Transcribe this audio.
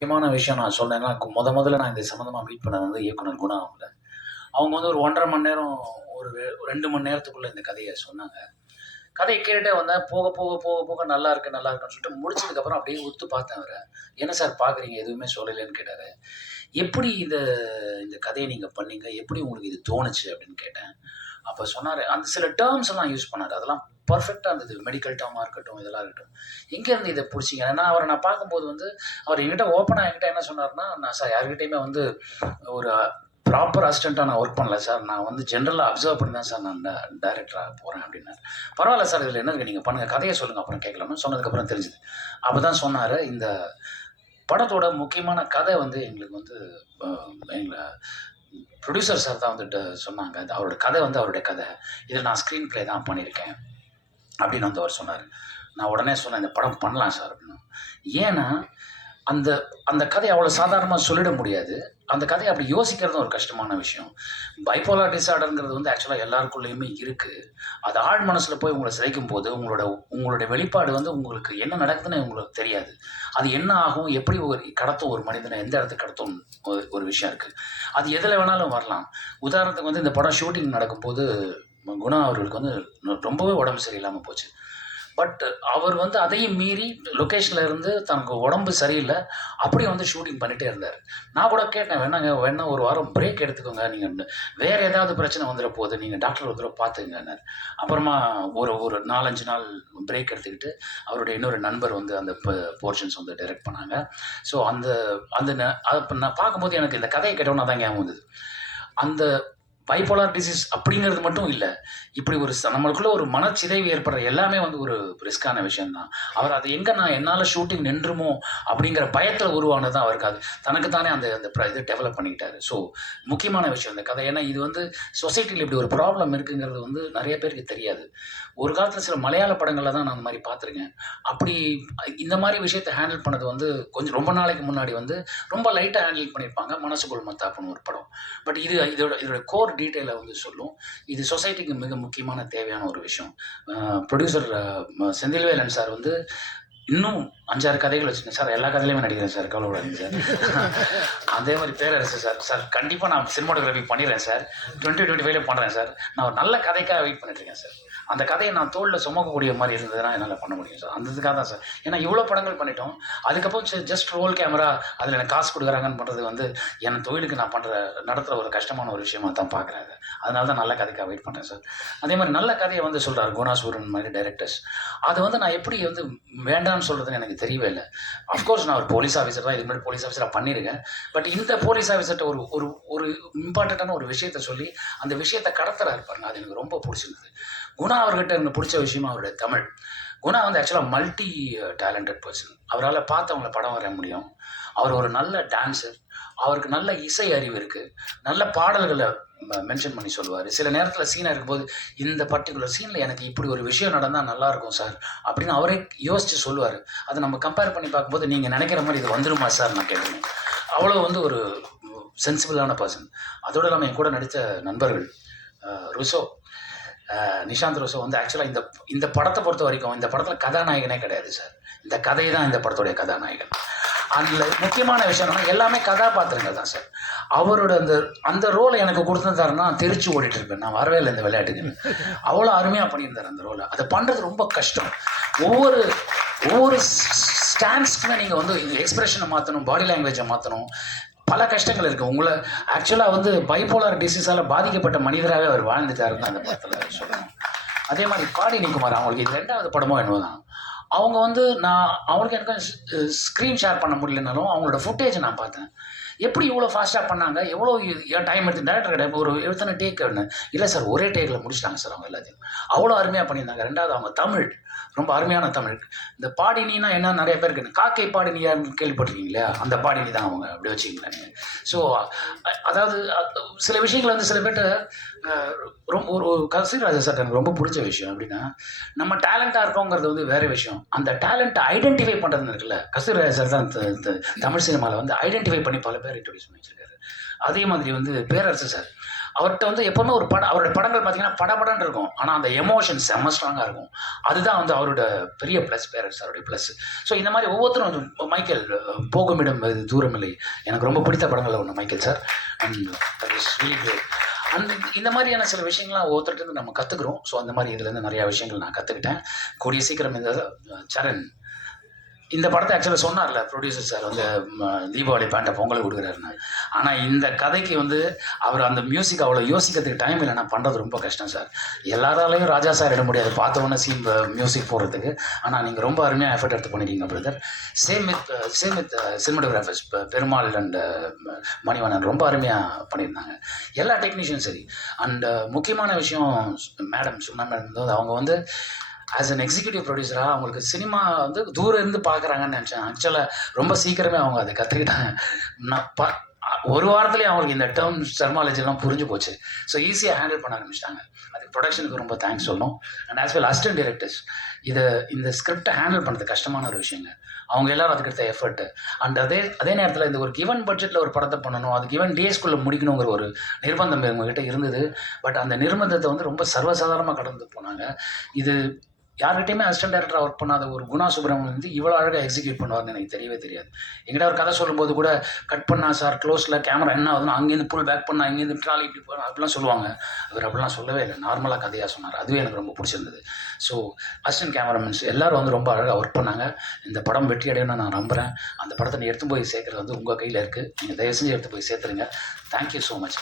முக்கியமான விஷயம் நான் சொன்னேன்னா முத முதல்ல நான் இந்த சம்மந்தமாக மீட் பண்ணது வந்து இயக்குனர் குணா அவங்கள அவங்க வந்து ஒரு ஒன்றரை மணி நேரம் ஒரு ரெண்டு மணி நேரத்துக்குள்ள இந்த கதையை சொன்னாங்க. கதையை கேட்டுட்டே வந்தேன். போக போக போக போக நல்லா இருக்கு நல்லா இருக்குன்னு சொல்லிட்டு முடிச்சதுக்கப்புறம் அப்படியே ஒத்து பார்த்தேன் அவரை. என்ன சார் பார்க்குறீங்க எதுவுமே சொல்லலைன்னு கேட்டார். எப்படி இந்த இந்த கதையை நீங்கள் பண்ணீங்க? எப்படி உங்களுக்கு இது தோணுச்சு? அப்படின்னு கேட்டேன். அப்போ சொன்னார். அந்த சில டேர்ம்ஸ் எல்லாம் யூஸ் பண்ணார். அதெல்லாம் பர்ஃபெக்டாக இருந்தது. மெடிக்கல் டேர்மாக இருக்கட்டும் இதெல்லாம் இருக்கட்டும். எங்கேருந்து இதை பிடிச்சிங்க. ஏன்னா அவரை நான் பார்க்கும்போது வந்து அவர் என்கிட்ட ஓப்பனாக என்கிட்ட என்ன சொன்னார்னா நான் சார் யார்கிட்டயுமே வந்து ஒரு ப்ராப்பர் அசிஸ்டண்ட்டாக நான் ஒர்க் பண்ணல சார் நான் வந்து ஜென்ரலாக அப்சர்வ் பண்ணி தான் சார் நான் டேரக்டராக போகிறேன் அப்படின்னாரு. பரவாயில்ல சார் இதில் என்ன நீங்கள் பண்ணுங்கள் கதையை சொல்லுங்கள் அப்புறம் கேட்கலாம்னு சொன்னதுக்கப்புறம் தெரிஞ்சுது. அப்போ தான் சொன்னார் இந்த படத்தோட முக்கியமான கதை வந்து எங்களுக்கு வந்து எங்களை ப்ரொடியூசர் சார் தான் வந்துட்டு சொன்னாங்க. அவரோட கதை வந்து அவருடைய கதை. இதில் நான் ஸ்க்ரீன் ப்ளே தான் பண்ணியிருக்கேன். அப்படின்னு வந்து அவர் சொன்னார். நான் உடனே சொன்னேன் இந்த படம் பண்ணலாம் சார் அப்படின்னு. ஏன்னா அந்த அந்த கதையை அவ்வளோ சாதாரணமாக சொல்லிட முடியாது. அந்த கதையை அப்படி யோசிக்கிறதும் ஒரு கஷ்டமான விஷயம். பைப்போலார் டிசார்டருங்கிறது வந்து ஆக்சுவலாக எல்லாருக்குள்ளேயுமே இருக்குது அது ஆழ் மனசில் போய் உங்களை சிதைக்கும் போது உங்களோட உங்களுடைய வெளிப்பாடு வந்து உங்களுக்கு என்ன நடக்குதுன்னு உங்களுக்கு தெரியாது. அது என்ன ஆகும் எப்படி ஒரு கடத்தும் ஒரு மனிதனை எந்த இடத்துக்கு கடத்தும் ஒரு ஒரு விஷயம் இருக்குது அது எதில் வேணாலும் வரலாம். உதாரணத்துக்கு வந்து இந்த படம் ஷூட்டிங் நடக்கும்போது குணா அவர்களுக்கு வந்து ரொம்பவே உடம்பு சரியில்லாமல் போச்சு. பட் அவர் வந்து அதையும் மீறி லொக்கேஷனில் இருந்து தனக்கு உடம்பு சரியில்லை. அப்படியே வந்து ஷூட்டிங் பண்ணிகிட்டே இருந்தார். நான் கூட கேட்டேன் வேணாங்க வேணா ஒரு வாரம் பிரேக் எடுத்துக்கோங்க. நீங்கள் வேறு ஏதாவது பிரச்சனை வந்துட போகுது நீங்கள் டாக்டர் ஒரு தடவை பார்த்துங்கன்னார் அப்புறமா ஒரு ஒரு நாலஞ்சு நாள் பிரேக் எடுத்துக்கிட்டு அவருடைய இன்னொரு நண்பர் வந்து அந்த போர்ஷன்ஸ் வந்து டைரக்ட் பண்ணாங்க. ஸோ அந்த அந்த ந- நான் பார்க்கும்போது எனக்கு இந்த கதையை கேட்டோன்னா தான் ஞாபகம் வந்தது. அந்த பைப்போலார் டிசீஸ் அப்படிங்கிறது மட்டும் இல்லை. இப்படி ஒரு நம்மளுக்குள்ள ஒரு மனச்சிதைவு ஏற்படுற எல்லாமே வந்து ஒரு ரிஸ்கான விஷயம்தான். அவர் அது எங்கே நான் என்னால் ஷூட்டிங் நின்றுமோ அப்படிங்கிற பயத்தில் உருவானது தான் அவருக்கு அது. தனக்கு தானே அந்த அந்த இதை இது டெவலப் பண்ணிக்கிட்டாரு. ஸோ முக்கியமான விஷயம் இந்த கதை. ஏன்னா இது வந்து சொசைட்டியில் இப்படி ஒரு ப்ராப்ளம் இருக்குங்கிறது வந்து நிறைய பேருக்கு தெரியாது. ஒரு காலத்தில் சில மலையாள படங்களில் தான் நான் அந்த மாதிரி பார்த்துருக்கேன். அப்படி இந்த மாதிரி விஷயத்தை ஹேண்டில் பண்ணது வந்து கொஞ்சம் ரொம்ப நாளைக்கு முன்னாடி வந்து ரொம்ப லைட்டாக ஹேண்டில் பண்ணியிருப்பாங்க மனசுக்குள் மத்தாப்புன்னு ஒரு படம். பட் இது இதோட இதோட கோர் டீட்டெயிலாக வந்து சொல்லும். இது சொசைட்டிக்கு மிக முக்கியமான தேவையான ஒரு விஷயம். ப்ரொடியூசர் செந்தில்வேலன் சார் வந்து இன்னும் அஞ்சாறு கதைகள் வச்சுருந்தேன் சார் எல்லா கதையிலையுமே நடிக்கிறேன் சார். கவலைப்படாதீங்க சார். அதே மாதிரி பேரரசு சார். சார் கண்டிப்பாக நான் சினிமாட்டோகிராஃபி பண்ணிடுறேன் சார். டுவெண்ட்டி டுவெண்ட்டி ஃபைவ்ல பண்ணுறேன் சார். நான் ஒரு நல்ல கதைக்காக வெயிட் பண்ணிட்டுருக்கேன் சார். அந்த கதையை நான் தோளில் சுமக்கக்கூடிய மாதிரி இருந்ததுன்னா என்னால் பண்ண முடியும் சார். அந்த இதுக்காக தான் சார். ஏன்னா இவ்வளோ படங்கள் பண்ணிட்டோம். அதுக்கப்புறம் ஜஸ்ட் ரோல் கேமரா அதில் எனக்கு காசு கொடுக்குறாங்கன்னு பண்ணுறது வந்து என் தொழிலுக்கு நான் பண்ணுற நடத்துகிற ஒரு கஷ்டமான ஒரு விஷயமா தான் பார்க்குறேன் அதனால தான் நல்ல கதைக்காக வெயிட் பண்ணுறேன் சார். அதே மாதிரி நல்ல கதையை வந்து சொல்கிறார் குணாசூரன் மாதிரி டைரக்டர்ஸ் அது வந்து நான் எப்படி வந்து வேண்டாம்னு சொல்கிறதுன்னு எனக்கு தெரியவே இல்லை. அஃப்கோர்ஸ் நான் ஒரு போலீஸ் ஆஃபீஸர் தான் இதுக்கு முன்னாடி போலீஸ் ஆஃபீஸராக பண்ணியிருக்கேன். பட் இந்த போலீஸ் ஆஃபீஸர்கிட்ட ஒரு ஒரு ஒரு இம்பார்ட்டண்ட்டான ஒரு விஷயத்த சொல்லி அந்த விஷயத்தை கடத்துறாரு பாருங்க. அது எனக்கு ரொம்ப பிடிச்சிருந்தது. குணா அவர்கிட்ட எனக்கு பிடிச்ச விஷயமா அவருடைய தமிழ். குணா வந்து ஆக்சுவலாக மல்டி டேலண்டட் பர்சன் அவரால் பார்த்தவங்கள படம் வரைய முடியும். அவர் ஒரு நல்ல டான்ஸர் அவருக்கு நல்ல இசை அறிவு இருக்குது நல்ல பாடல்களை மென்ஷன் பண்ணி சொல்லுவார். சில நேரத்தில் சீனாக இருக்கும்போது இந்த பர்டிகுலர் சீனில் எனக்கு இப்படி ஒரு விஷயம் நடந்தால் நல்லாயிருக்கும் சார் அப்படின்னு அவரே யோசித்து சொல்லுவார். அதை நம்ம கம்பேர் பண்ணி பார்க்கும்போது நீங்கள் நினைக்கிற மாதிரி இது வந்துருமா சார் நான் கேட்டேன் அவ்வளோ வந்து ஒரு சென்சிபிளான பர்சன் அதோடு இல்லாமல் என் கூட நடித்த நண்பர்கள் uh, ருசோ நிஷாந்த் ரோசோ வந்து ஆக்சுவலாக இந்த இந்த படத்தை பொறுத்த வரைக்கும் இந்த படத்தில் கதாநாயகனே கிடையாது சார் இந்த கதை தான் இந்த படத்துடைய கதாநாயகன். அதில் முக்கியமான விஷயம் என்னன்னா எல்லாமே கதாபாத்திரங்கள் தான் சார் அவரோட அந்த அந்த ரோலை எனக்கு கொடுத்துருந்தாருன்னா தெரிச்சு ஓடிட்டு இருப்பேன். நான் வரவே இல்லை இந்த விளையாட்டுக்கு. அவ்வளோ அருமையாக பண்ணியிருந்தார் அந்த ரோலை அதை பண்ணுறது ரொம்ப கஷ்டம். ஒவ்வொரு ஒவ்வொரு ஸ்டாண்ட்ஸ்க்குமே நீங்கள் வந்து எக்ஸ்பிரஷனை மாற்றணும் பாடி லாங்குவேஜை மாற்றணும் பல கஷ்டங்கள் இருக்குது உங்களை ஆக்சுவலாக வந்து பைப்போலார் டிசீஸால் பாதிக்கப்பட்ட மனிதராகவே அவர் வாழ்ந்துட்டாருன்னு அந்த படத்தில் சொல்லணும் அதே மாதிரி பாடினி குமார் அவங்களுக்கு இது ரெண்டாவது படமோ என்னவோ தான். அவங்க வந்து நான் அவங்களுக்கு எனக்கு ஸ்க்ரீன் ஷேர் பண்ண முடியலனாலும் அவங்களோட ஃபுட்டேஜ் நான் பார்த்தேன். எப்படி இவ்வளோ ஃபாஸ்ட்டாக பண்ணாங்க? எவ்வளோ டைம் எடுத்து டேரக்டர் கிட்ட ஒரு எத்தனை டேக் இல்லை சார் ஒரே டேக்கில் முடிச்சிட்டாங்க சார் அவங்க எல்லாத்தையும். அவ்வளோ அருமையாக பண்ணியிருந்தாங்க. ரெண்டாவது அவங்க தமிழ் ரொம்ப அருமையான தமிழ். இந்த பாடினினா என்ன நிறைய பேருக்கு காக்கை பாடினியான்னு கேள்விப்பட்டிருக்கீங்களா அந்த பாடினி தான் அவங்க அப்படி வச்சுக்கங்களேன் ஸோ அதாவது சில விஷயங்கள் வந்து சில பேர்ட்ட ரொம்ப ஒரு ஒரு கசிராஜா சார் எனக்கு ரொம்ப பிடிச்ச விஷயம் அப்படின்னா நம்ம டேலண்டாக இருக்கோங்கிறது வந்து வேற விஷயம். அந்த டேலண்ட்டை ஐடென்டிஃபை பண்ணுறது இருக்குல்ல கசிராஜா சார் தான் தமிழ் சினிமாவில் வந்து ஐடென்டிஃபை பண்ணி பல பேர் இன்ட்ரடியூஸ் பண்ணி வச்சிருக்காரு அதே மாதிரி வந்து பேரரசு சார். அவர்கிட்ட வந்து எப்பவுமே ஒரு படம் அவரோட படங்கள் பார்த்தீங்கன்னா படபடன்னு இருக்கும். ஆனால் அந்த எமோஷன் செம்ம ஸ்ட்ராங்காக இருக்கும். அதுதான் வந்து அவரோட பெரிய ப்ளஸ் பேரண்ட்ஸ் அவருடைய ப்ளஸ் ஸோ இந்த மாதிரி ஒவ்வொருத்தரும் வந்து மைக்கேல் போகும் இடம் இது தூரமில்லை. எனக்கு ரொம்ப பிடித்த படங்கள் ஒன்று மைக்கேல் சார். அண்ட் தட் அந்த இந்த மாதிரியான சில விஷயங்கள்லாம் ஒவ்வொருத்தர்கிட்ட நம்ம கற்றுக்குறோம் ஸோ அந்த மாதிரி இதுலேருந்து நிறையா விஷயங்கள் நான் கற்றுக்கிட்டேன் கூடிய சீக்கிரம் இந்த சரண் இந்த படத்தை ஆக்சுவலாக சொன்னார்ல ப்ரொடியூசர் சார் வந்து தீபாவளி பேண்டை பொங்கல் கொடுக்குறாருன்னு. ஆனால் இந்த கதைக்கு வந்து அவர் அந்த மியூசிக் அவ்வளோ யோசிக்கிறதுக்கு டைம் இல்லை நான் பண்ணுறது ரொம்ப கஷ்டம் சார் எல்லாராலையும் ராஜா சார் இட முடியாது. பார்த்த உடனே சீன் மியூசிக் போடுறதுக்கு. ஆனால் நீங்கள் ரொம்ப அருமையாக எஃபர்ட் எடுத்து பண்ணிருக்கீங்க brother same with same with cinematographers Perumal and Manivannan ரொம்ப அருமையாக பண்ணியிருந்தாங்க. எல்லா டெக்னீஷியனும் சரி. அண்ட் முக்கியமான விஷயம் மேடம் சும்மா மேடம் அவங்க வந்து ஆஸ் அன் எக்ஸிக்யூட்டிவ் ப்ரொடியூசராக அவங்களுக்கு சினிமா வந்து தூரம் இருந்து பார்க்குறாங்கன்னு நினச்சேன். ஆக்சுவலாக ரொம்ப சீக்கிரமே அவங்க அதை கற்றுக்கிட்டாங்க நான் ப ஒரு வாரத்துலேயே அவங்களுக்கு இந்த டேர்ம் டெர்மாலஜிலாம் புரிஞ்சு போச்சு. ஸோ ஈஸியாக ஹேண்டில் பண்ண ஆரம்பிச்சிட்டாங்க. அதுக்கு ப்ரொடக்ஷனுக்கு ரொம்ப தேங்க்ஸ் சொல்லணும். And as well assistant directors இதை இந்த ஸ்கிரிப்டை ஹேண்டில் பண்ணுறது கஷ்டமான ஒரு விஷயங்க. அவங்க எல்லாரும் அதுக்கு எடுத்த எஃபர்ட் அண்ட் அதே அதே நேரத்தில் இந்த ஒரு கிவன் பட்ஜெட்டில் ஒரு படத்தை பண்ணணும் அது கிவன் டேஸ்க்குள்ளே முடிக்கணுங்கிற ஒரு நிர்பந்தம் இவங்ககிட்ட இருந்தது. பட் அந்த நிர்பந்தத்தை வந்து ரொம்ப சர்வசாதாரணமாக கடந்து போனாங்க. இது யார்கிட்டயுமே அசிஸ்டன்ட் டேரக்டராக ஒர்க் பண்ணாத ஒரு குணா சுப்ரமணியம் வந்து இவ்வளோ அழகாக எக்ஸிக்யூட் பண்ணுவாங்க எனக்கு தெரியவே தெரியாது. எங்கிட்ட ஒரு கதை சொல்லும்போது கூட கட் பண்ணா சார் க்ளோஸில் கேமரா என்ன ஆகுதுன்னா அங்கேருந்து புல் பேக் பண்ணா அங்கேருந்து ட்ராலி இப்படி போகணும் அப்படிலாம் சொல்லுவாங்க. அவர் அப்படிலாம் சொல்லவே இல்லை. நார்மலாக கதையாக சொன்னார். அதுவே எனக்கு ரொம்ப பிடிச்சிருந்தது. ஸோ அசிஸ்டன்ட் கேமராமேன்ஸ் எல்லோரும் வந்து ரொம்ப அழகாக ஒர்க் பண்ணாங்க. இந்த படம் வெற்றி அடையணும்னு நான் நம்புகிறேன் அந்த படத்தை நீ எடுத்து போய் சேர்க்குறது வந்து உங்கள் கையில் இருக்குது நீங்கள் தயவு செஞ்சு எடுத்து போய் சேர்த்துருங்க. Thank you so much